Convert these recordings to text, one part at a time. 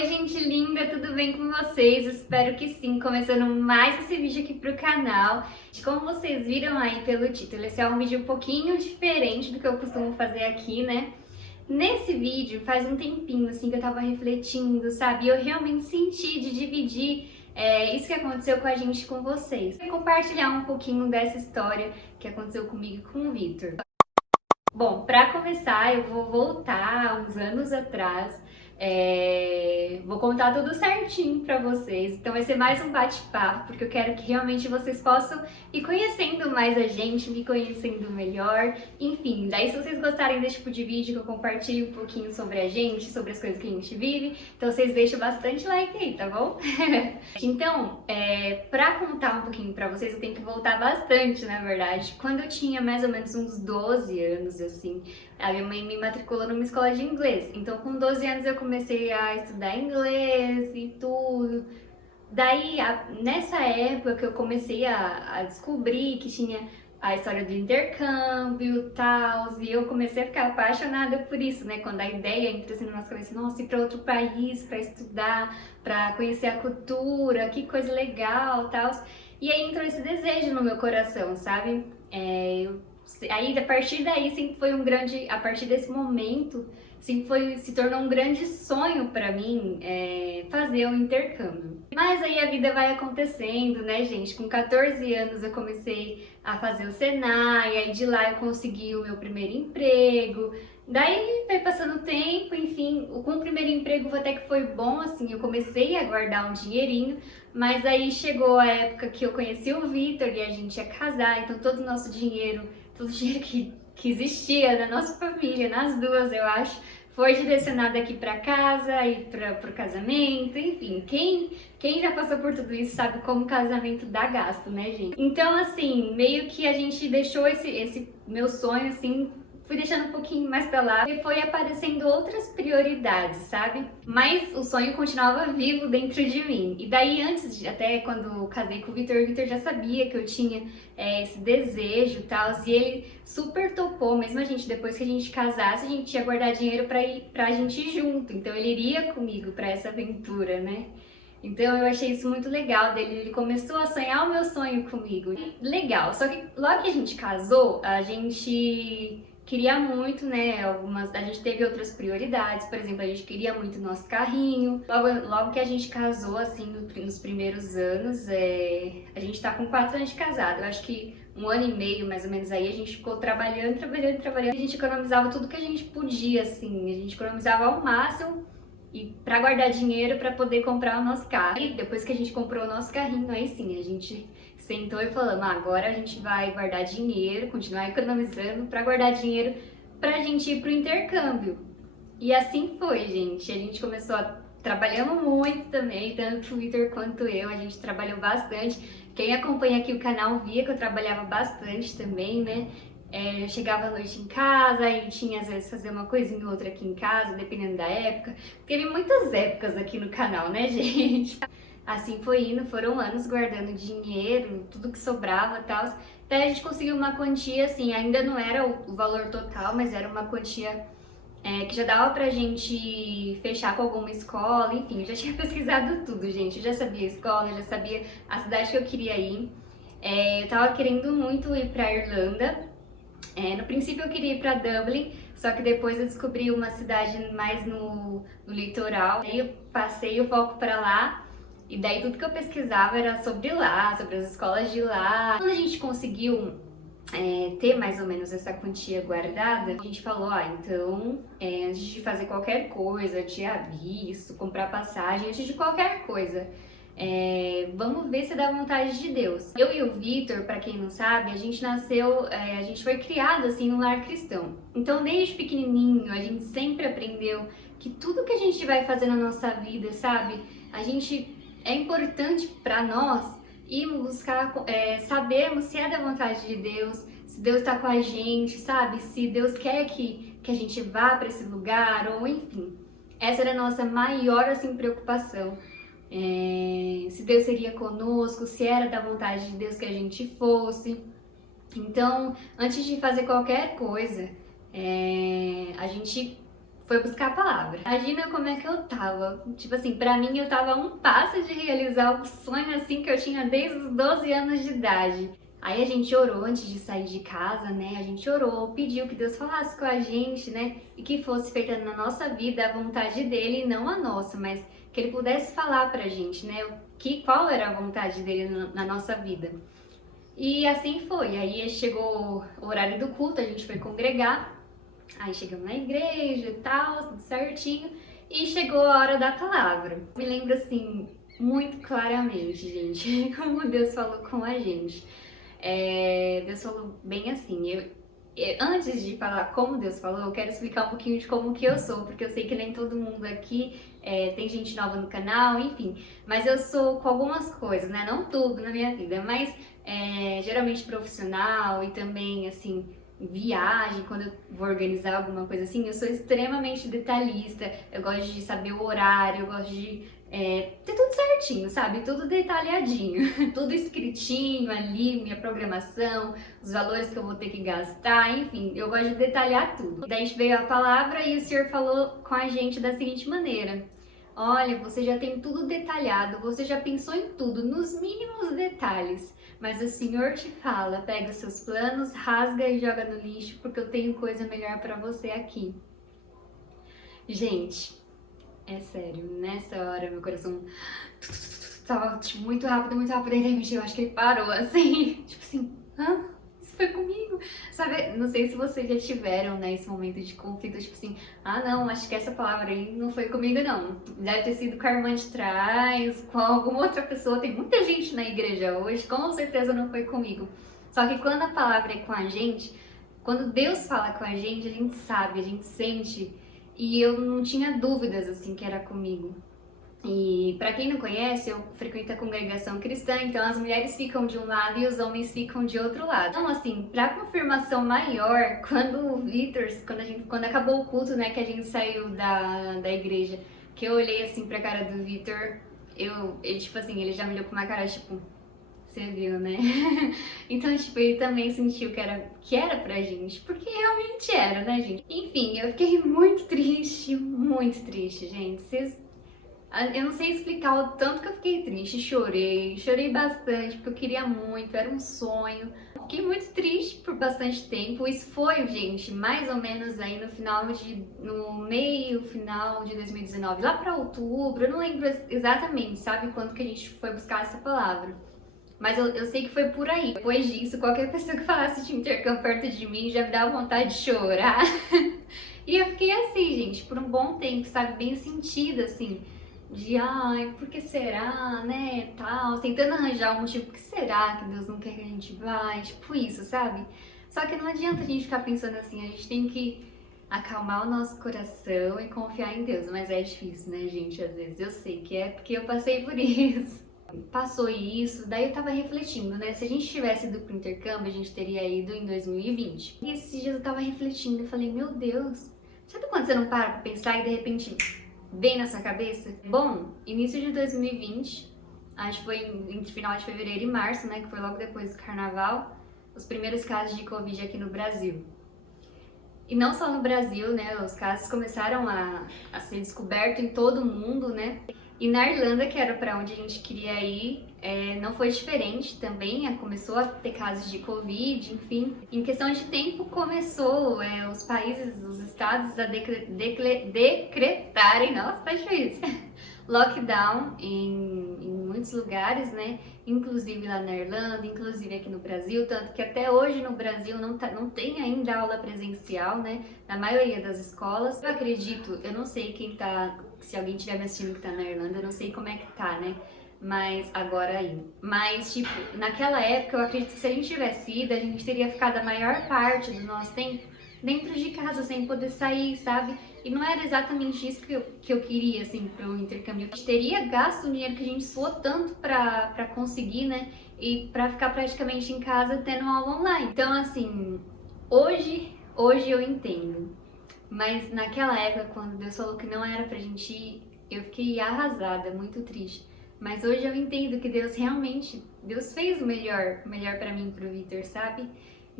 Oi, gente linda, tudo bem com vocês? Espero que sim, começando mais esse vídeo aqui pro canal. Como vocês viram aí pelo título, esse é um vídeo um pouquinho diferente do que eu costumo fazer aqui, né? Nesse vídeo, faz um tempinho assim que eu tava refletindo, sabe? E eu realmente senti de dividir isso que aconteceu com a gente com vocês. E compartilhar um pouquinho dessa história que aconteceu comigo e com o Vitor. Bom, para começar, eu vou voltar uns anos atrás. Vou contar tudo certinho para vocês. Então vai ser mais um bate-papo, porque eu quero que realmente vocês possam ir conhecendo mais a gente, me conhecendo melhor. Enfim, daí se vocês gostarem desse tipo de vídeo, que eu compartilhe um pouquinho sobre a gente, sobre as coisas que a gente vive, então vocês deixam bastante like aí, tá bom? Então, para contar um pouquinho para vocês, eu tenho que voltar bastante, na verdade. Quando eu tinha mais ou menos uns 12 anos, assim, a minha mãe me matriculou numa escola de inglês. Então, com 12 anos eu comecei a estudar inglês e tudo. Daí, nessa época que eu comecei a descobrir que tinha a história do intercâmbio e tal, e eu comecei a ficar apaixonada por isso, né? Quando a ideia entra assim na nossa cabeça, nossa, ir para outro país para estudar, para conhecer a cultura, que coisa legal, tal. E aí entrou esse desejo no meu coração, sabe? Aí, a partir daí, sempre foi um grande, a partir desse momento, se tornou um grande sonho para mim fazer o intercâmbio. Mas aí a vida vai acontecendo, né, gente? Com 14 anos eu comecei a fazer o Senai, aí de lá eu consegui o meu primeiro emprego. Daí foi passando o tempo, enfim, com o primeiro emprego até que foi bom, assim, eu comecei a guardar um dinheirinho, mas aí chegou a época que eu conheci o Vitor e a gente ia casar, então todo o nosso dinheiro, todo o dinheiro que existia na nossa família, nas duas, eu acho, foi direcionado aqui para casa e para o casamento, enfim, quem já passou por tudo isso sabe como casamento dá gasto, né, gente? Então, assim, meio que a gente deixou esse meu sonho, assim, fui deixando um pouquinho mais pra lá e foi aparecendo outras prioridades, sabe? Mas o sonho continuava vivo dentro de mim. E daí, até quando casei com o Vitor já sabia que eu tinha esse desejo e tal, e ele super topou, mesmo a gente, depois que a gente casasse, a gente ia guardar dinheiro pra ir pra gente ir junto. Então ele iria comigo pra essa aventura, né? Então eu achei isso muito legal dele, ele começou a sonhar o meu sonho comigo. Legal, só que logo que a gente casou, a gente queria muito, né, a gente teve outras prioridades, por exemplo, a gente queria muito o nosso carrinho. Logo que a gente casou, assim, nos primeiros anos, a gente tá com 4 anos de casado, eu acho que 1 ano e meio, mais ou menos, aí a gente ficou trabalhando, a gente economizava tudo que a gente podia, assim, a gente economizava ao máximo e para guardar dinheiro para poder comprar o nosso carro. E depois que a gente comprou o nosso carrinho, aí sim, a gente sentou e falou, agora a gente vai guardar dinheiro, continuar economizando para guardar dinheiro pra gente ir pro intercâmbio. E assim foi, gente. A gente começou trabalhamos muito também, tanto o Vitor quanto eu, a gente trabalhou bastante. Quem acompanha aqui o canal via que eu trabalhava bastante também, né? Eu chegava à noite em casa e tinha às vezes fazer uma coisinha ou outra aqui em casa, dependendo da época. Teve muitas épocas aqui no canal, né, gente? Assim foi indo, foram anos guardando dinheiro, tudo que sobrava e tal. Até a gente conseguiu uma quantia, assim, ainda não era o valor total, mas era uma quantia que já dava pra gente fechar com alguma escola, enfim, eu já tinha pesquisado tudo, gente. Eu já sabia a escola, eu já sabia a cidade que eu queria ir. Eu tava querendo muito ir pra Irlanda. No princípio eu queria ir para Dublin, só que depois eu descobri uma cidade mais no litoral. Aí eu passei o foco para lá e daí tudo que eu pesquisava era sobre lá, sobre as escolas de lá. Quando a gente conseguiu ter mais ou menos essa quantia guardada, a gente falou, então, antes de fazer qualquer coisa, de visto, comprar passagem, antes de qualquer coisa, vamos ver se dá vontade de Deus. Eu e o Vitor, para quem não sabe, a gente nasceu, a gente foi criado assim num lar cristão. Então, desde pequenininho, a gente sempre aprendeu que tudo que a gente vai fazer na nossa vida, sabe, é importante para nós irmos buscar, sabermos se é da vontade de Deus, se Deus está com a gente, sabe, se Deus quer que a gente vá para esse lugar, ou enfim. Essa era a nossa maior assim preocupação. Se Deus seria conosco, se era da vontade de Deus que a gente fosse. Então, antes de fazer qualquer coisa, a gente foi buscar a palavra. Imagina como é que eu tava. Tipo assim, pra mim eu tava a um passo de realizar o sonho assim que eu tinha desde os 12 anos de idade. Aí a gente orou antes de sair de casa, né? A gente orou, pediu que Deus falasse com a gente, né? E que fosse feita na nossa vida a vontade dele e não a nossa, mas que ele pudesse falar pra gente, né? Qual era a vontade dele na nossa vida. E assim foi. Aí chegou o horário do culto, a gente foi congregar. Aí chegamos na igreja e tal, tudo certinho. E chegou a hora da palavra. Me lembro assim, muito claramente, gente, como Deus falou com a gente. Deus falou bem assim, antes de falar como Deus falou, eu quero explicar um pouquinho de como que eu sou, porque eu sei que nem todo mundo aqui tem gente nova no canal, enfim, mas eu sou com algumas coisas, né? Não tudo na minha vida, mas geralmente profissional e também, assim, viagem, quando eu vou organizar alguma coisa assim, eu sou extremamente detalhista, eu gosto de saber o horário, eu gosto de ter tudo certinho, sabe? Tudo detalhadinho, tudo escritinho ali, minha programação, os valores que eu vou ter que gastar, enfim, eu gosto de detalhar tudo. Daí a gente veio a palavra e o Senhor falou com a gente da seguinte maneira: olha, você já tem tudo detalhado, você já pensou em tudo, nos mínimos detalhes, mas o Senhor te fala, pega os seus planos, rasga e joga no lixo, porque eu tenho coisa melhor pra você aqui. Gente, é sério, nessa hora meu coração tava tipo, muito rápido, e de repente eu acho que ele parou assim, tipo assim, hã? Isso foi comigo? Sabe, não sei se vocês já tiveram, né, esse momento de conflito, tipo assim, ah não, acho que essa palavra aí não foi comigo não. Deve ter sido com a irmã de trás, com alguma outra pessoa, tem muita gente na igreja hoje, com certeza não foi comigo. Só que quando a palavra é com a gente, quando Deus fala com a gente sabe, a gente sente. E eu não tinha dúvidas, assim, que era comigo. E pra quem não conhece, eu frequento a congregação cristã, então as mulheres ficam de um lado e os homens ficam de outro lado. Então, assim, pra confirmação maior, quando o Vitor, quando acabou o culto, né, que a gente saiu da igreja, que eu olhei, assim, pra cara do Vitor, ele, tipo assim, ele já me olhou com uma cara, tipo... Você viu, né? Então, tipo, ele também sentiu que era pra gente, porque realmente era, né, gente? Enfim, eu fiquei muito triste, gente. Eu não sei explicar o tanto que eu fiquei triste, chorei bastante, porque eu queria muito, era um sonho. Fiquei muito triste por bastante tempo. Isso foi, gente, mais ou menos aí no meio, final de 2019, lá pra outubro, eu não lembro exatamente, sabe, quando que a gente foi buscar essa palavra. Mas eu sei que foi por aí. Depois disso, qualquer pessoa que falasse de intercâmbio perto de mim já me dava vontade de chorar. E eu fiquei assim, gente, por um bom tempo, sabe? Bem sentida, assim. De, ai, por que será, né, tal. Tentando arranjar um motivo, por que será que Deus não quer que a gente vá? Tipo isso, sabe? Só que não adianta a gente ficar pensando assim, a gente tem que acalmar o nosso coração e confiar em Deus. Mas é difícil, né, gente? Às vezes eu sei que é porque eu passei por isso. Passou isso, daí eu tava refletindo, né? Se a gente tivesse ido pro intercâmbio, a gente teria ido em 2020. E esses dias eu tava refletindo e falei, meu Deus, sabe quando você não para pra pensar e de repente vem na sua cabeça? Bom, início de 2020, acho que foi entre final de fevereiro e março, né? Que foi logo depois do carnaval, os primeiros casos de Covid aqui no Brasil. E não só no Brasil, né? Os casos começaram a ser descobertos em todo o mundo, né? E na Irlanda, que era para onde a gente queria ir, não foi diferente também, começou a ter casos de Covid, enfim. Em questão de tempo, começou os países, os estados a decretarem, nossa, tá difícil, lockdown em muitos lugares, né? Inclusive lá na Irlanda, inclusive aqui no Brasil, tanto que até hoje no Brasil não tem ainda aula presencial, né? Na maioria das escolas. Eu acredito, eu não sei se alguém estiver me assistindo que tá na Irlanda, eu não sei como é que tá, né? Mas agora aí. Mas, tipo, naquela época eu acredito que se a gente tivesse ido, a gente teria ficado a maior parte do nosso tempo dentro de casa, sem poder sair, sabe? E não era exatamente isso que eu queria, assim, pro intercâmbio. A gente teria gasto o dinheiro que a gente suou tanto pra conseguir, né? E pra ficar praticamente em casa tendo aula online. Então, assim, hoje eu entendo. Mas naquela época, quando Deus falou que não era pra gente ir, eu fiquei arrasada, muito triste. Mas hoje eu entendo que Deus fez o melhor pra mim e pro Vitor, sabe?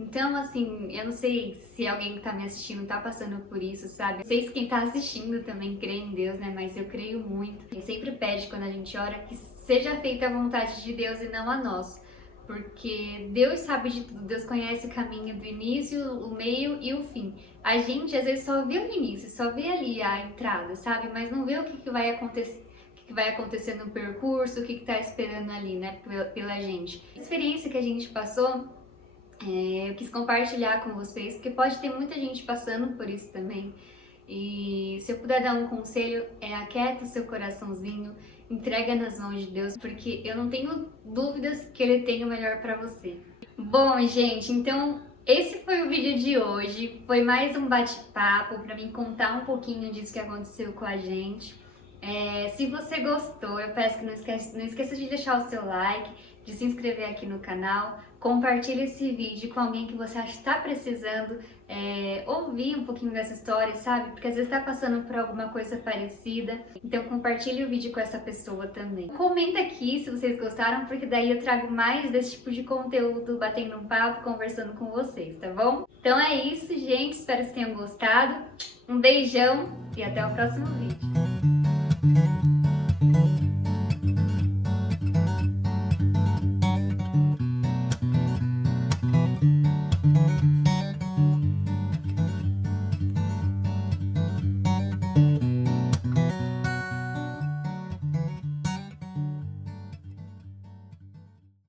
Então, assim, eu não sei se alguém que tá me assistindo tá passando por isso, sabe? Não sei se quem tá assistindo também crê em Deus, né? Mas eu creio muito. A gente sempre pede quando a gente ora que seja feita a vontade de Deus e não a nossa. Porque Deus sabe de tudo, Deus conhece o caminho do início, o meio e o fim. A gente às vezes só vê o início, só vê ali a entrada, sabe? Mas não vê o que vai acontecer. O que vai acontecer no percurso, o que tá esperando ali, né, pela gente. A experiência que a gente passou, eu quis compartilhar com vocês, porque pode ter muita gente passando por isso também. E se eu puder dar um conselho, aquieta o seu coraçãozinho, entrega nas mãos de Deus, porque eu não tenho dúvidas que Ele tem o melhor para você. Bom, gente, então esse foi o vídeo de hoje. Foi mais um bate-papo para mim contar um pouquinho disso que aconteceu com a gente. Se você gostou, eu peço que não esqueça de deixar o seu like, de se inscrever aqui no canal, compartilhe esse vídeo com alguém que você acha que está precisando ouvir um pouquinho dessa história, sabe? Porque às vezes está passando por alguma coisa parecida, então compartilhe o vídeo com essa pessoa também. Comenta aqui se vocês gostaram, porque daí eu trago mais desse tipo de conteúdo, batendo um papo, conversando com vocês, tá bom? Então é isso, gente, espero que tenham gostado. Um beijão e até o próximo vídeo.